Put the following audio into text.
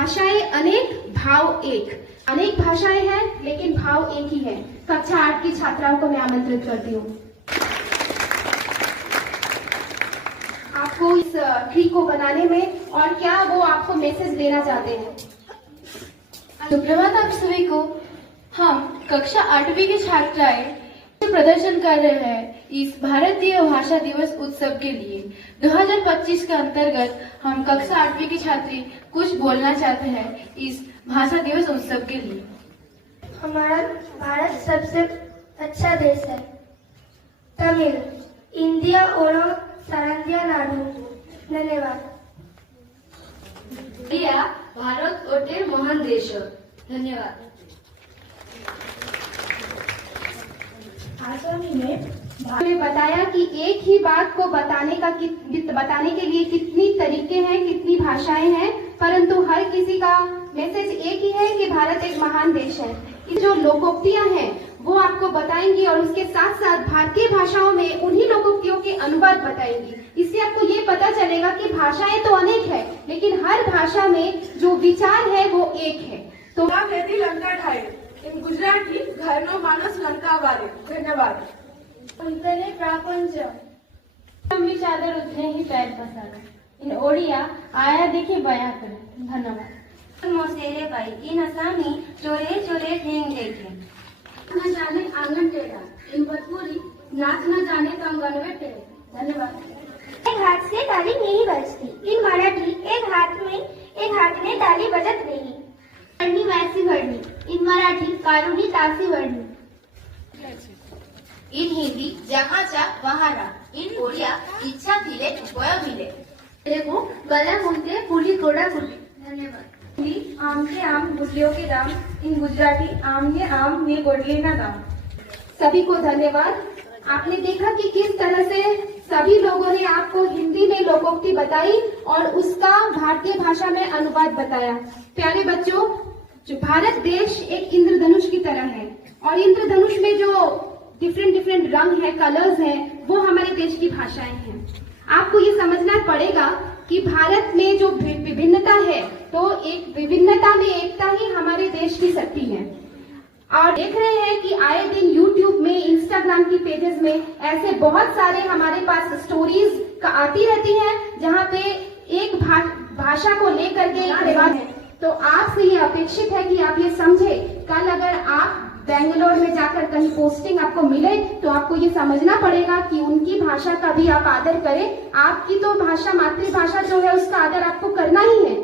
भाषाएं अनेक, भाव एक। अनेक भाषाएं हैं लेकिन भाव एक ही है। कक्षा 8 की छात्राओं को मैं आमंत्रित करती हूँ। आपको इस ट्री को बनाने में और क्या वो आपको मैसेज देना चाहते हैं? सुप्रभात आप सभी को। हम कक्षा 8वीं की छात्राएं प्रदर्शन कर रहे हैं इस भारतीय भाषा दिवस उत्सव के लिए। 2025 के अंतर्गत हम कक्षा 8वीं की छात्री कुछ बोलना चाहते हैं इस भाषा दिवस उत्सव के लिए। हमारा भारत सबसे अच्छा देश है। तमिल इंडिया ओणम सारंगिया नाडू। धन्यवाद। इंडिया भारत ओटे महान देश। धन्यवाद। ने बताया कि एक ही बात को बताने के लिए कितनी तरीके हैं, कितनी भाषाएं हैं, परंतु हर किसी का मैसेज एक ही है कि भारत एक महान देश है। जो लोकोक्तियां हैं वो आपको बताएंगी और उसके साथ साथ भारतीय भाषाओं में उन्हीं लोकोक्तियों के अनुवाद बताएंगी। इससे आपको ये पता चलेगा कि भाषाएं तो अनेक है लेकिन हर भाषा में जो विचार है वो एक है। तो लंका ठाई इन गुजराती घरनो मानस लंका वाले। धन्यवाद। उनतने प्रापंच लंबी चादर उतने ही पैर पसारा। इन ओडिया आया देखी बयां करे। धन्यवाद। मोसेरे भाई इन असामी चोरे चोरे ठेंग देखे। न जाने आंगन टेढ़ा इन भोजपुरी नाच न जाने कंगन में टेढ़े। धन्यवाद। एक हाथ से ताली नहीं बजती इन मराठी एक हाथ में ताली बजत नहीं। वर्णी वैसी वर्णी इन मराठी कारुणी तासी वर्णी। इन हिंदी जहाचा वहारा इन ओडिया इच्छा थिले उपय भिले। देखो गला घूमते पुली गोड़ा गुली। धन्यवाद। हिंदी आम के आम गुटलियों के दाम इन गुजराती आम ने गोडली ना दाम। सभी को धन्यवाद। आपने देखा कि किस तरह से सभी लोगों ने आपको हिंदी में लोकोक्ति बताई और उसका भारतीय भाषा में अनुवाद बताया। प्यारे बच्चों, जो भारत देश एक इंद्रधनुष की तरह है और इंद्रधनुष में जो डिफरेंट रंग है, कलर्स हैं, वो हमारे देश की भाषाएं हैं। आपको ये समझना पड़ेगा कि भारत में जो विभिन्नता है तो एक विभिन्नता में एकता ही हमारे देश की शक्ति है। और देख रहे हैं कि आए दिन YouTube में, इंस्टाग्राम की पेजेस में ऐसे बहुत सारे हमारे पास स्टोरीज आती रहती हैं जहाँ पे एक भाषा को लेकर के एक विवाद है। तो आपसे ये अपेक्षित है कि आप ये समझे, कल अगर आप बेंगलोर में जाकर कहीं पोस्टिंग आपको मिले तो आपको ये समझना पड़ेगा कि उनकी भाषा का भी आप आदर करें। आपकी तो भाषा, मातृभाषा जो है उसका आदर आपको करना ही है,